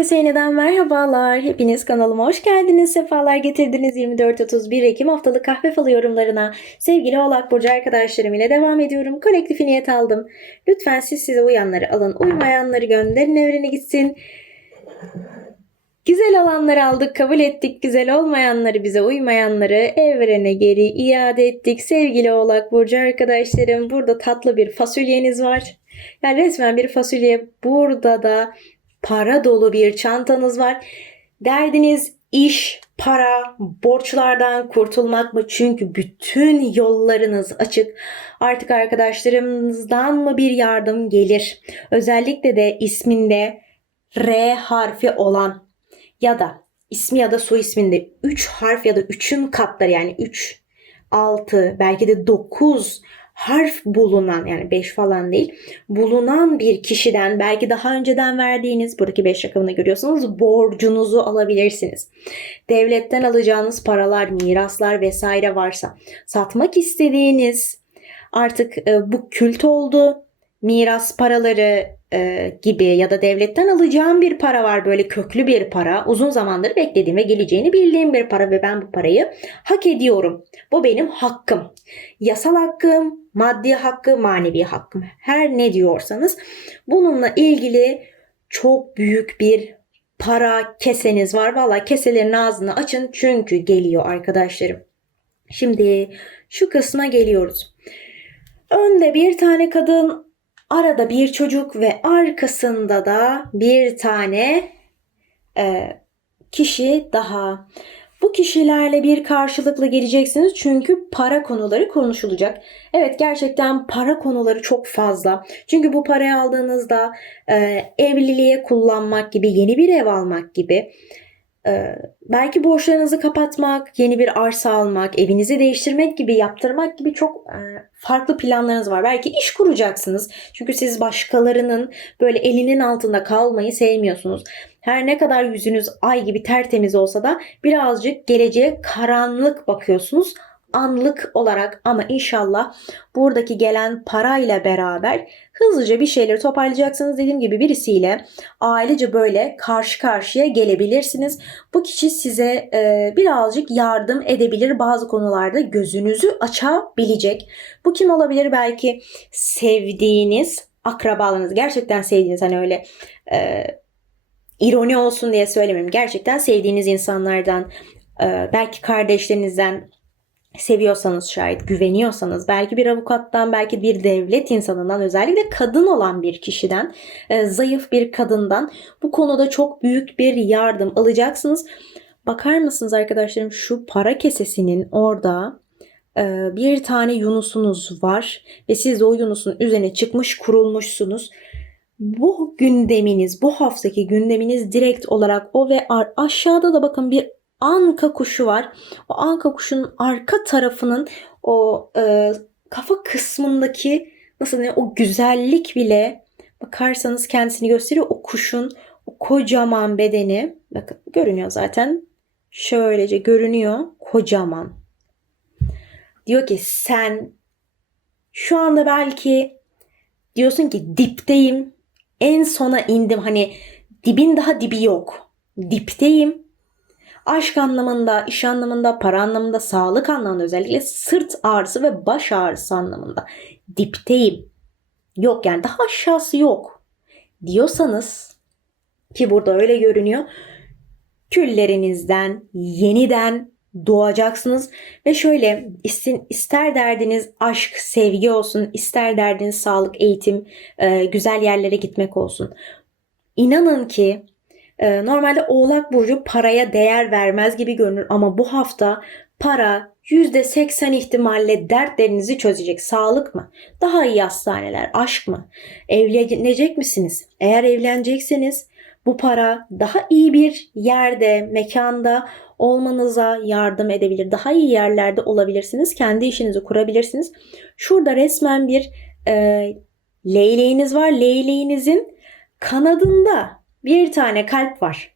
Herkese yeniden merhabalar. Hepiniz kanalıma hoş geldiniz. Sefalar getirdiniz 24-31 Ekim haftalık kahve falı yorumlarına. Sevgili Oğlak Burcu arkadaşlarım ile devam ediyorum. Kolektif niyet aldım. Lütfen siz size uyanları alın. Uymayanları gönderin evrene gitsin. Güzel olanları aldık, kabul ettik. Güzel olmayanları, bize uymayanları evrene geri iade ettik. Sevgili Oğlak Burcu arkadaşlarım, burada tatlı bir fasulyeniz var. Yani resmen bir fasulye. Burada da para dolu bir çantanız var. Derdiniz iş, para, borçlardan kurtulmak mı? Çünkü bütün yollarınız açık. Artık arkadaşlarımızdan mı bir yardım gelir? Özellikle de isminde R harfi olan ya da ismi ya da soy isminde 3 harf ya da 3'ün katları yani 3, 6 belki de 9 harf bulunan yani 5 falan değil bulunan bir kişiden belki daha önceden verdiğiniz buradaki 5 rakamını görüyorsunuz borcunuzu alabilirsiniz. Devletten alacağınız paralar, miraslar vesaire varsa satmak istediğiniz artık e, bu kült oldu. Miras paraları e, gibi ya da devletten alacağım bir para var böyle köklü bir para uzun zamandır beklediğim ve geleceğini bildiğim bir para ve ben bu parayı hak ediyorum. Bu benim hakkım. Yasal hakkım, maddi hakkım, manevi hakkım her ne diyorsanız bununla ilgili çok büyük bir para keseniz var. Valla keselerin ağzını açın çünkü geliyor arkadaşlarım. Şimdi şu kısma geliyoruz. Önde bir tane kadın Arada bir çocuk ve arkasında da bir tane e, kişi daha. Bu kişilerle bir karşılıklı geleceksiniz çünkü para konuları konuşulacak. Evet gerçekten para konuları çok fazla. Çünkü bu parayı aldığınızda e, evliliğe kullanmak gibi, yeni bir ev almak gibi belki borçlarınızı kapatmak, yeni bir arsa almak, evinizi değiştirmek gibi, yaptırmak gibi çok e, farklı planlarınız var. Belki iş kuracaksınız. Çünkü siz başkalarının böyle elinin altında kalmayı sevmiyorsunuz. Her ne kadar yüzünüz ay gibi tertemiz olsa da birazcık geleceğe karanlık bakıyorsunuz anlık olarak ama inşallah buradaki gelen parayla beraber hızlıca bir şeyleri toparlayacaksınız. Dediğim gibi birisiyle ailece böyle karşı karşıya gelebilirsiniz. Bu kişi size e, birazcık yardım edebilir. Bazı konularda gözünüzü açabilecek. Bu kim olabilir? Belki sevdiğiniz akrabalarınız. Gerçekten sevdiğiniz hani öyle e, ironi olsun diye söylemiyorum. Gerçekten sevdiğiniz insanlardan e, belki kardeşlerinizden seviyorsanız şayet güveniyorsanız belki bir avukattan belki bir devlet insanından özellikle kadın olan bir kişiden e, zayıf bir kadından bu konuda çok büyük bir yardım alacaksınız. Bakar mısınız arkadaşlarım şu para kesesinin orada e, bir tane yunusunuz var ve siz o yunusun üzerine çıkmış kurulmuşsunuz. Bu gündeminiz, bu haftaki gündeminiz direkt olarak o ve aşağıda da bakın bir anka kuşu var. O anka kuşunun arka tarafının o e, kafa kısmındaki nasıl ne o güzellik bile bakarsanız kendisini gösteriyor. O kuşun o kocaman bedeni bakın görünüyor zaten. Şöylece görünüyor kocaman. Diyor ki sen şu anda belki diyorsun ki dipteyim. En sona indim. Hani dibin daha dibi yok. Dipteyim aşk anlamında, iş anlamında, para anlamında, sağlık anlamında özellikle sırt ağrısı ve baş ağrısı anlamında dipteyim. Yok yani daha aşağısı yok diyorsanız ki burada öyle görünüyor. Küllerinizden yeniden doğacaksınız ve şöyle ister derdiniz aşk, sevgi olsun, ister derdiniz sağlık, eğitim, e, güzel yerlere gitmek olsun. İnanın ki normalde Oğlak Burcu paraya değer vermez gibi görünür ama bu hafta para %80 ihtimalle dertlerinizi çözecek. Sağlık mı? Daha iyi hastaneler, aşk mı? Evlenecek misiniz? Eğer evlenecekseniz bu para daha iyi bir yerde, mekanda olmanıza yardım edebilir. Daha iyi yerlerde olabilirsiniz. Kendi işinizi kurabilirsiniz. Şurada resmen bir e, leyleğiniz var. Leyleğinizin kanadında bir tane kalp var.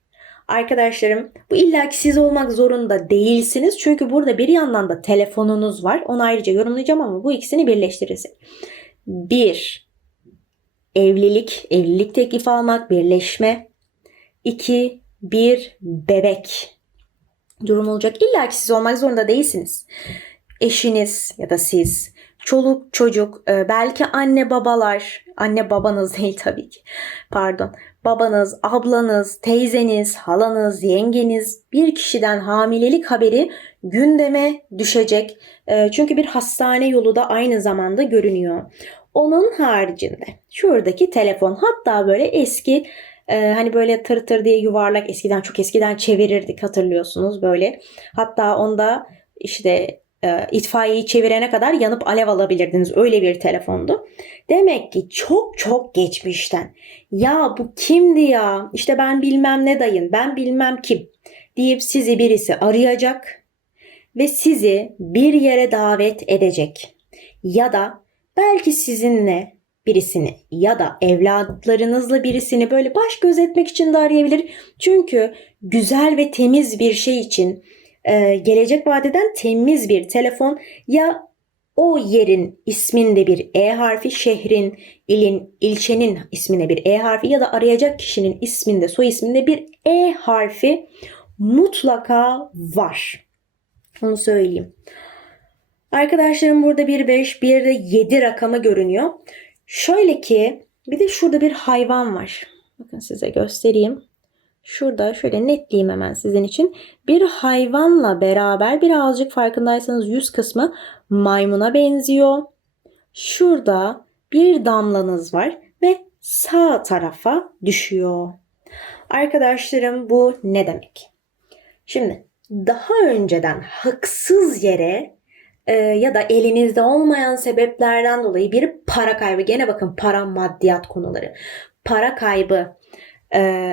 Arkadaşlarım bu illaki siz olmak zorunda değilsiniz. Çünkü burada bir yandan da telefonunuz var. Onu ayrıca yorumlayacağım ama bu ikisini birleştirirsin. Bir, evlilik, evlilik teklifi almak, birleşme. 2, 1 bebek durum olacak. İlla ki siz olmak zorunda değilsiniz. Eşiniz ya da siz, çoluk çocuk, e, belki anne babalar, anne babanız değil tabii ki. Pardon. Babanız, ablanız, teyzeniz, halanız, yengeniz bir kişiden hamilelik haberi gündeme düşecek. E, Çünkü bir hastane yolu da aynı zamanda görünüyor. Onun haricinde şuradaki telefon hatta böyle eski e, hani böyle tır tır diye yuvarlak eskiden çok eskiden çevirirdik hatırlıyorsunuz böyle. Hatta onda işte itfaiyeyi çevirene kadar yanıp alev alabilirdiniz. Öyle bir telefondu. Demek ki çok çok geçmişten ya bu kimdi ya işte ben bilmem ne dayın ben bilmem kim deyip sizi birisi arayacak ve sizi bir yere davet edecek. Ya da belki sizinle birisini ya da evlatlarınızla birisini böyle baş göz etmek için de arayabilir. Çünkü güzel ve temiz bir şey için e, gelecek vadeden temiz bir telefon ya o yerin isminde bir E harfi, şehrin, ilin, ilçenin ismine bir E harfi ya da arayacak kişinin isminde, soy isminde bir E harfi mutlaka var. Onu söyleyeyim. Arkadaşlarım burada bir 5, bir de 7 rakamı görünüyor. Şöyle ki bir de şurada bir hayvan var. Bakın size göstereyim. Şurada şöyle netleyeyim hemen sizin için. Bir hayvanla beraber birazcık farkındaysanız yüz kısmı maymuna benziyor. Şurada bir damlanız var ve sağ tarafa düşüyor. Arkadaşlarım bu ne demek? Şimdi daha önceden haksız yere e, ya da elinizde olmayan sebeplerden dolayı bir para kaybı. Gene bakın para maddiyat konuları. Para kaybı, e,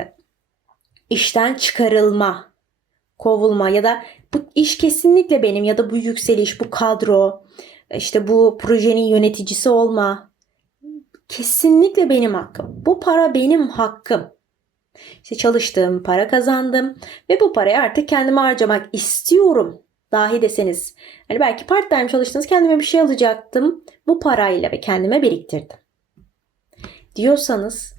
işten çıkarılma, kovulma ya da bu iş kesinlikle benim ya da bu yükseliş, bu kadro, işte bu projenin yöneticisi olma kesinlikle benim hakkım. Bu para benim hakkım. İşte çalıştım, para kazandım ve bu parayı artık kendime harcamak istiyorum. Dahi deseniz. Hani belki part time çalıştınız kendime bir şey alacaktım. Bu parayla ve kendime biriktirdim. Diyorsanız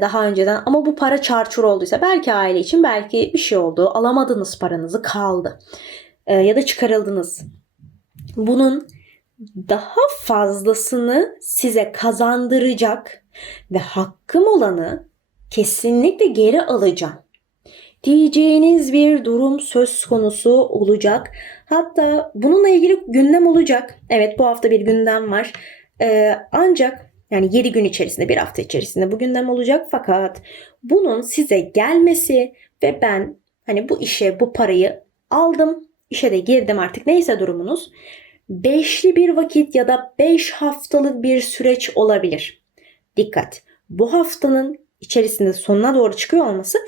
daha önceden ama bu para çarçur olduysa belki aile için belki bir şey oldu. Alamadınız paranızı kaldı. E, ya da çıkarıldınız. Bunun daha fazlasını size kazandıracak ve hakkım olanı kesinlikle geri alacağım diyeceğiniz bir durum söz konusu olacak. Hatta bununla ilgili gündem olacak. Evet bu hafta bir gündem var. Ee, ancak yani 7 gün içerisinde bir hafta içerisinde bu gündem olacak. Fakat bunun size gelmesi ve ben hani bu işe bu parayı aldım. işe de girdim artık neyse durumunuz. Beşli bir vakit ya da 5 haftalık bir süreç olabilir. Dikkat. Bu haftanın içerisinde sonuna doğru çıkıyor olması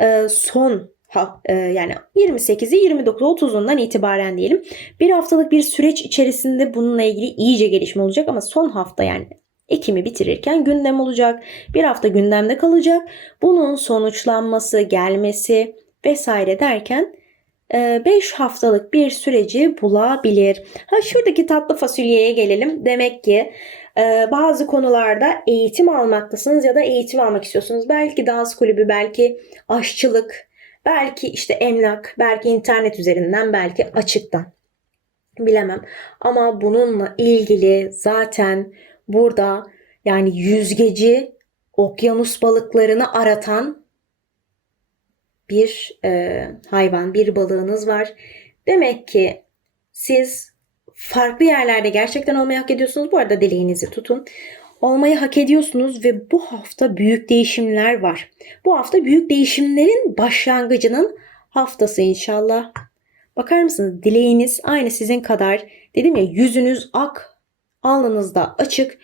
e, son ha, e, yani 28'i 29 30'undan itibaren diyelim. Bir haftalık bir süreç içerisinde bununla ilgili iyice gelişme olacak ama son hafta yani Ekim'i bitirirken gündem olacak. Bir hafta gündemde kalacak. Bunun sonuçlanması, gelmesi vesaire derken 5 haftalık bir süreci bulabilir. Ha şuradaki tatlı fasulyeye gelelim. Demek ki e, bazı konularda eğitim almaktasınız ya da eğitim almak istiyorsunuz. Belki dans kulübü, belki aşçılık, belki işte emlak, belki internet üzerinden, belki açıktan. Bilemem. Ama bununla ilgili zaten burada yani yüzgeci okyanus balıklarını aratan bir e, hayvan, bir balığınız var. Demek ki siz farklı yerlerde gerçekten olmayı hak ediyorsunuz. Bu arada dileğinizi tutun. Olmayı hak ediyorsunuz ve bu hafta büyük değişimler var. Bu hafta büyük değişimlerin başlangıcının haftası inşallah. Bakar mısınız? Dileğiniz aynı sizin kadar. Dedim ya yüzünüz ak, alnınızda açık,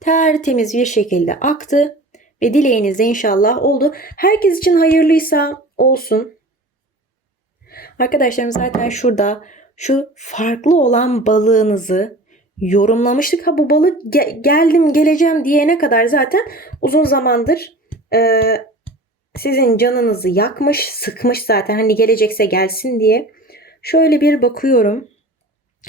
tertemiz bir şekilde aktı ve dileğiniz inşallah oldu. Herkes için hayırlıysa olsun. Arkadaşlarım zaten şurada şu farklı olan balığınızı yorumlamıştık. Ha bu balık ge- geldim geleceğim diyene kadar zaten uzun zamandır e, sizin canınızı yakmış, sıkmış zaten. Hani gelecekse gelsin diye. Şöyle bir bakıyorum.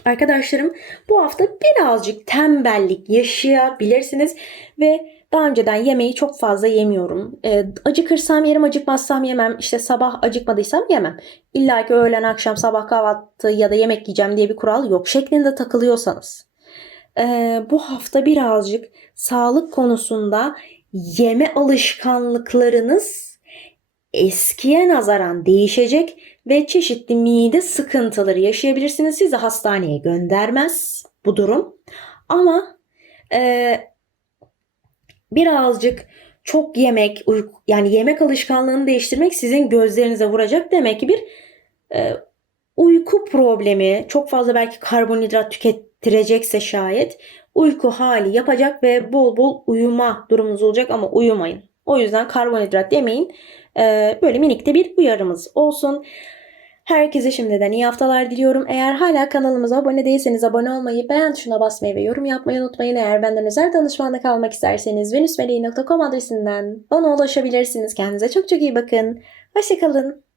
Arkadaşlarım bu hafta birazcık tembellik yaşayabilirsiniz ve Daha önceden yemeği çok fazla yemiyorum. Ee, acıkırsam yerim, acıkmazsam yemem. İşte sabah acıkmadıysam yemem. İlla ki öğlen, akşam, sabah kahvaltı ya da yemek yiyeceğim diye bir kural yok şeklinde takılıyorsanız. ee, bu hafta birazcık sağlık konusunda yeme alışkanlıklarınız eskiye nazaran değişecek ve çeşitli mide sıkıntıları yaşayabilirsiniz. Sizi hastaneye göndermez bu durum. Ama e, birazcık çok yemek, uyku, yani yemek alışkanlığını değiştirmek sizin gözlerinize vuracak. Demek ki bir e, uyku problemi, çok fazla belki karbonhidrat tükettirecekse şayet uyku hali yapacak ve bol bol uyuma durumunuz olacak ama uyumayın. O yüzden karbonhidrat yemeyin. E, böyle minik de bir uyarımız olsun. Herkese şimdiden iyi haftalar diliyorum. Eğer hala kanalımıza abone değilseniz abone olmayı, beğen tuşuna basmayı ve yorum yapmayı unutmayın. Eğer benden özel danışmanlık almak isterseniz venüsmeleği.com adresinden bana ulaşabilirsiniz. Kendinize çok çok iyi bakın. Hoşçakalın.